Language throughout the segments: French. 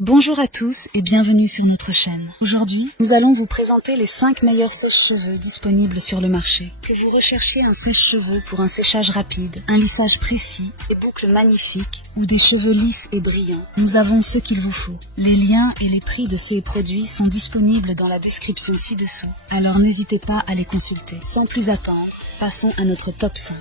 Bonjour à tous et bienvenue sur notre chaîne. Aujourd'hui, nous allons vous présenter les 5 meilleurs sèche-cheveux disponibles sur le marché. Que vous recherchiez un sèche-cheveux pour un séchage rapide, un lissage précis, des boucles magnifiques ou des cheveux lisses et brillants, nous avons ce qu'il vous faut. Les liens et les prix de ces produits sont disponibles dans la description ci-dessous, alors n'hésitez pas à les consulter. Sans plus attendre, passons à notre top 5.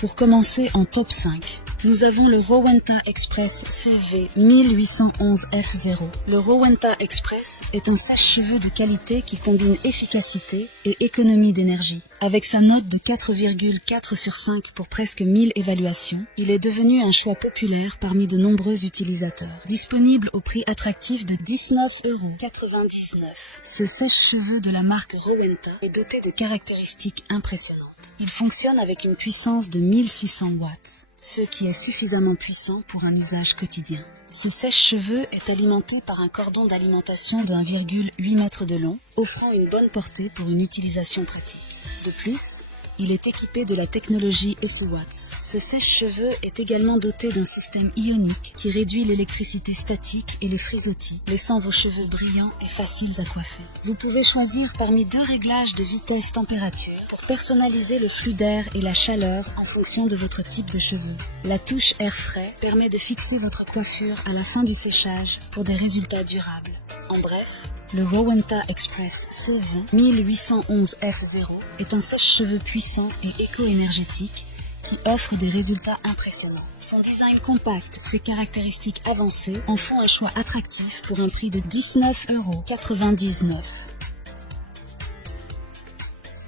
Pour commencer en top 5, nous avons le Rowenta Express CV 1811F0. Le Rowenta Express est un sèche-cheveux de qualité qui combine efficacité et économie d'énergie. Avec sa note de 4,4 sur 5 pour presque 1000 évaluations, il est devenu un choix populaire parmi de nombreux utilisateurs. Disponible au prix attractif de 19,99 €. Ce sèche-cheveux de la marque Rowenta est doté de caractéristiques impressionnantes. Il fonctionne avec une puissance de 1600 watts. Ce qui est suffisamment puissant pour un usage quotidien. Ce sèche-cheveux est alimenté par un cordon d'alimentation de 1,8 m de long, offrant une bonne portée pour une utilisation pratique. De plus, il est équipé de la technologie FWatts. Ce sèche-cheveux est également doté d'un système ionique qui réduit l'électricité statique et les frisottis, laissant vos cheveux brillants et faciles à coiffer. Vous pouvez choisir parmi 2 réglages de vitesse-température pour personnaliser le flux d'air et la chaleur en fonction de votre type de cheveux. La touche air frais permet de fixer votre coiffure à la fin du séchage pour des résultats durables. En bref, le Rowenta Express CV 1811F0 est un sèche-cheveux puissant et éco-énergétique qui offre des résultats impressionnants. Son design compact, ses caractéristiques avancées en font un choix attractif pour un prix de 19,99 €.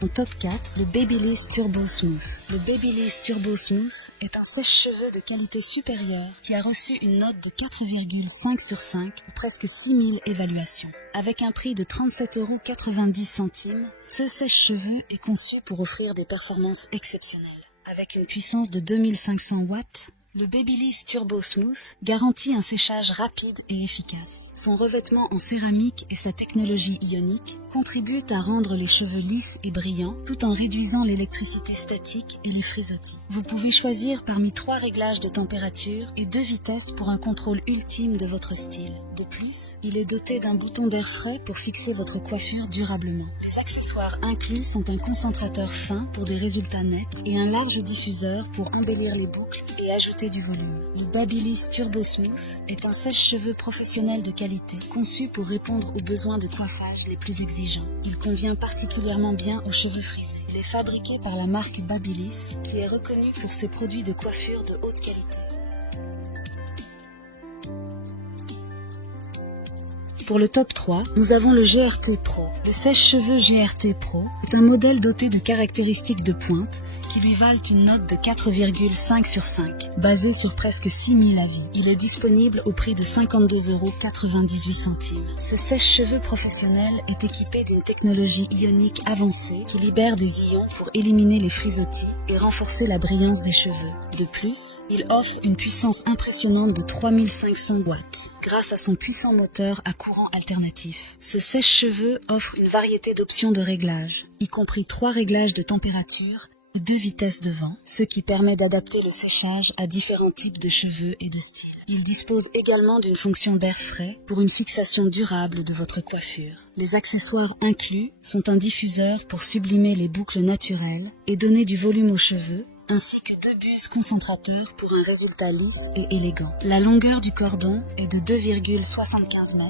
En top 4, le Babyliss Turbo Smooth. Le Babyliss Turbo Smooth est un sèche-cheveux de qualité supérieure qui a reçu une note de 4,5 sur 5 pour presque 6000 évaluations. Avec un prix de 37,90 €, ce sèche-cheveux est conçu pour offrir des performances exceptionnelles. Avec une puissance de 2500 watts, le Babyliss Turbo Smooth garantit un séchage rapide et efficace. Son revêtement en céramique et sa technologie ionique contribuent à rendre les cheveux lisses et brillants tout en réduisant l'électricité statique et les frisottis. Vous pouvez choisir parmi 3 réglages de température et 2 vitesses pour un contrôle ultime de votre style. De plus, il est doté d'un bouton d'air frais pour fixer votre coiffure durablement. Les accessoires inclus sont un concentrateur fin pour des résultats nets et un large diffuseur pour embellir les boucles et ajouter du volume. Le Babyliss Turbo Smooth est un sèche-cheveux professionnel de qualité, conçu pour répondre aux besoins de coiffage les plus exigeants. Il convient particulièrement bien aux cheveux frisés. Il est fabriqué par la marque Babyliss, qui est reconnue pour ses produits de coiffure de haute qualité. Pour le top 3, nous avons le GRT Pro. Le sèche-cheveux GRT Pro est un modèle doté de caractéristiques de pointe qui lui valent une note de 4,5 sur 5, basée sur presque 6000 avis. Il est disponible au prix de 52,98 €. Ce sèche-cheveux professionnel est équipé d'une technologie ionique avancée qui libère des ions pour éliminer les frisottis et renforcer la brillance des cheveux. De plus, il offre une puissance impressionnante de 3500 watts. Grâce à son puissant moteur à courant alternatif. Ce sèche-cheveux offre une variété d'options de réglage, y compris 3 réglages de température et 2 vitesses de vent, ce qui permet d'adapter le séchage à différents types de cheveux et de styles. Il dispose également d'une fonction d'air frais pour une fixation durable de votre coiffure. Les accessoires inclus sont un diffuseur pour sublimer les boucles naturelles et donner du volume aux cheveux, ainsi que 2 buses concentrateurs pour un résultat lisse et élégant. La longueur du cordon est de 2,75 m,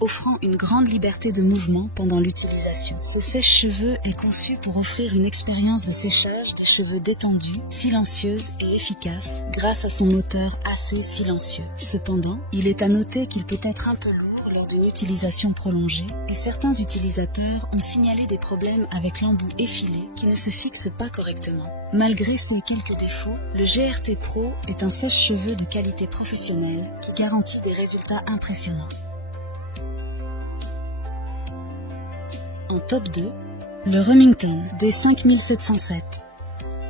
offrant une grande liberté de mouvement pendant l'utilisation. Ce sèche-cheveux est conçu pour offrir une expérience de séchage de cheveux détendus, silencieuse et efficace grâce à son moteur assez silencieux. Cependant, il est à noter qu'il peut être un peu lourd lors d'une utilisation prolongée et certains utilisateurs ont signalé des problèmes avec l'embout effilé qui ne se fixe pas correctement. Malgré ces quelques défauts, le GRT Pro est un sèche-cheveux de qualité professionnelle qui garantit des résultats impressionnants. En top 2, le Remington D5707.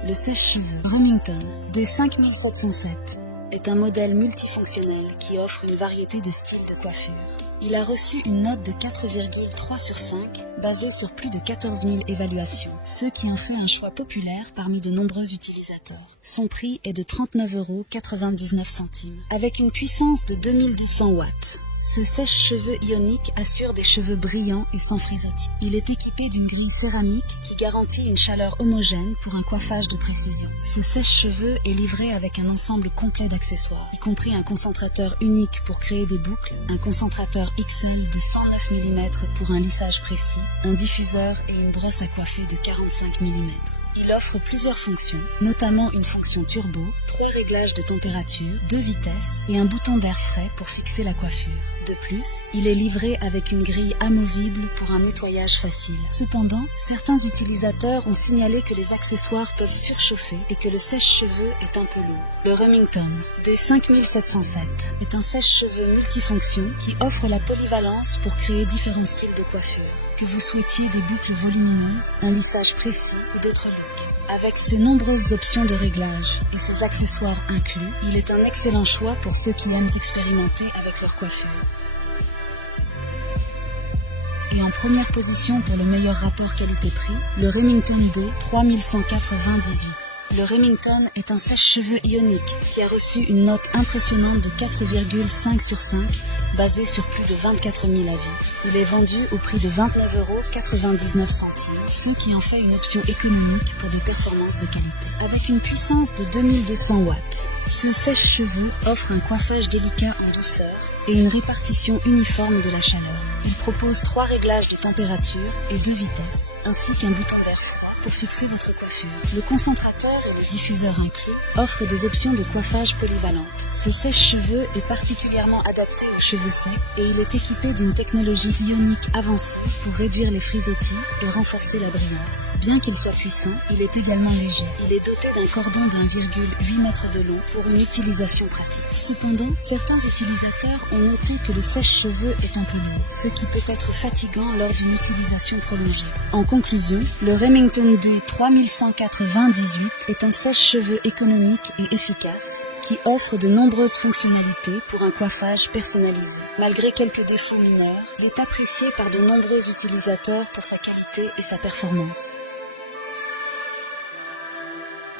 Le sèche-cheveux Remington D5707 est un modèle multifonctionnel qui offre une variété de styles de coiffure. Il a reçu une note de 4,3 sur 5, basée sur plus de 14 000 évaluations, ce qui en fait un choix populaire parmi de nombreux utilisateurs. Son prix est de 39,99 €, avec une puissance de 2200 watts. Ce sèche-cheveux ionique assure des cheveux brillants et sans frisottis. Il est équipé d'une grille céramique qui garantit une chaleur homogène pour un coiffage de précision. Ce sèche-cheveux est livré avec un ensemble complet d'accessoires, y compris un concentrateur unique pour créer des boucles, un concentrateur XL de 109 mm pour un lissage précis, un diffuseur et une brosse à coiffer de 45 mm. Il offre plusieurs fonctions, notamment une fonction turbo, 3 réglages de température, 2 vitesses et un bouton d'air frais pour fixer la coiffure. De plus, il est livré avec une grille amovible pour un nettoyage facile. Cependant, certains utilisateurs ont signalé que les accessoires peuvent surchauffer et que le sèche-cheveux est un peu lourd. Le Remington D5707 est un sèche-cheveux multifonction qui offre la polyvalence pour créer différents styles de coiffure. Que vous souhaitiez des boucles volumineuses, un lissage précis ou d'autres looks. Avec ses nombreuses options de réglage et ses accessoires inclus, il est un excellent choix pour ceux qui aiment expérimenter avec leur coiffure. Et en première position pour le meilleur rapport qualité-prix, le Remington D3198. Le Remington est un sèche-cheveux ionique qui a reçu une note impressionnante de 4,5 sur 5, basée sur plus de 24 000 avis. Il est vendu au prix de 29,99 €, ce qui en fait une option économique pour des performances de qualité. Avec une puissance de 2200 watts, ce sèche-cheveux offre un coiffage délicat en douceur et une répartition uniforme de la chaleur. Il propose 3 réglages de température et 2 vitesses, ainsi qu'un bouton d'air froid pour fixer votre coiffure. Le concentrateur et le diffuseur inclus offrent des options de coiffage polyvalentes. Ce sèche-cheveux est particulièrement adapté aux cheveux secs et il est équipé d'une technologie ionique avancée pour réduire les frisottis et renforcer la brillance. Bien qu'il soit puissant, il est également léger. Il est doté d'un cordon de 1,8 m de long pour une utilisation pratique. Cependant, certains utilisateurs ont noté que le sèche-cheveux est un peu lourd, ce qui peut être fatigant lors d'une utilisation prolongée. En conclusion, le Remington D3198 est un sèche-cheveux économique et efficace qui offre de nombreuses fonctionnalités pour un coiffage personnalisé. Malgré quelques défauts mineurs, il est apprécié par de nombreux utilisateurs pour sa qualité et sa performance.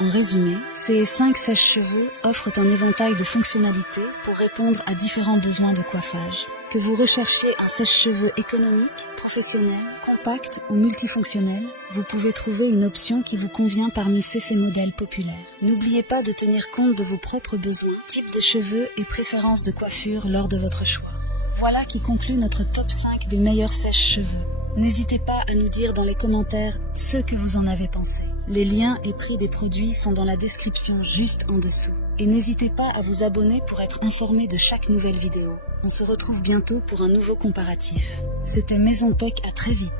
En résumé, ces 5 sèche-cheveux offrent un éventail de fonctionnalités pour répondre à différents besoins de coiffage. Que vous recherchiez un sèche-cheveux économique, professionnel, compact ou multifonctionnel, vous pouvez trouver une option qui vous convient parmi ces modèles populaires. N'oubliez pas de tenir compte de vos propres besoins, type de cheveux et préférences de coiffure lors de votre choix. Voilà qui conclut notre top 5 des meilleurs sèche-cheveux. N'hésitez pas à nous dire dans les commentaires ce que vous en avez pensé. Les liens et prix des produits sont dans la description juste en dessous. Et n'hésitez pas à vous abonner pour être informé de chaque nouvelle vidéo. On se retrouve bientôt pour un nouveau comparatif. C'était Maison Tech, à très vite.